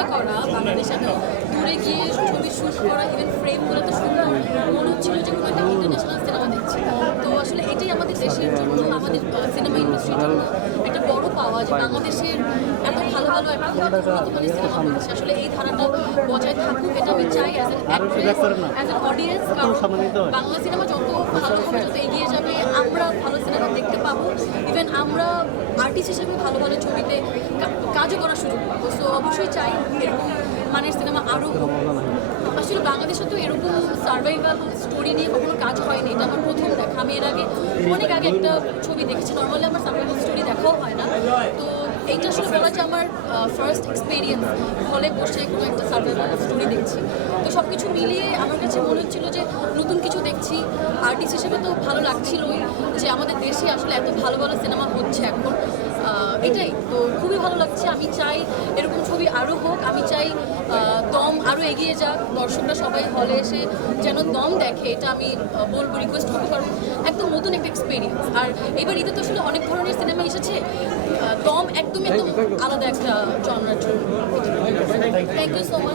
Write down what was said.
Enjoy করা, বাংলাদেশে এত দূরে গিয়ে ছবি শ্যুট করা, ইভেন ফ্রেমগুলো এত সুন্দর, মনে হচ্ছিল যে কোনো একটা ইন্টারন্যাশনাল সিনেমা দেখছি। তো আসলে এটাই আমাদের দেশের জন্য, আমাদের সিনেমা ইন্ডাস্ট্রির জন্য একটা বড় পাওয়া, যে বাংলাদেশের এত ভালো ভালো একটা উন্নতমানের সিনেমা হচ্ছে। আসলে এই ধারাটা বজায় থাকুক, এটা আমি চাই as an actress, as an audience. কারণ বাংলা সিনেমা যত ভালো হবে, যত এগিয়ে যাবে, আমরা ভালো সিনেমা দেখতে পাবো, ইভেন আমরা আর্টিস্ট হিসেবে ভালো ভালো ছবিতে কাজও করার সুযোগ পাবো। সো অবশ্যই চাই এরকম মানের সিনেমা আরও হোক। আসলে বাংলাদেশে তো এরকম সার্ভাইভাল স্টোরি নিয়ে কখনো কাজ হয়নি, এটা আমার প্রথম দেখা। আমি এর আগে অনেক আগে একটা ছবি দেখেছি, নর্মালি আমার সার্ভাইভাল স্টোরি দেখাও হয় না। তো এইটা আসলে বলা যায় আমার ফার্স্ট এক্সপিরিয়েন্স, হলে বসে কোনো একটা সার্ভাইভাল স্টোরি দেখছি। তো সব কিছু মিলিয়ে আমার কাছে মনে হচ্ছিল যে নতুন কিছু দেখছি। আর্টিস্ট হিসেবে তো ভালো লাগছিলই যে আমাদের দেশে আসলে এত ভালো ভালো সিনেমা হচ্ছে এখন, এটাই তো খুবই ভালো লাগছে। আমি চাই এরকম ছবি আরও হোক, আমি চাই দম আরও এগিয়ে যাক, দর্শকরা সবাই হলে এসে যেন দম দেখে, এটা আমি বলবো, রিকোয়েস্ট করবো। কারণ একদম নতুন একটা এক্সপিরিয়েন্স। আর এবার ঈদে তো আসলে অনেক ধরনের সিনেমা এসেছে, দম একদম আলাদা একটা জনরার জন্য। Thank you so much.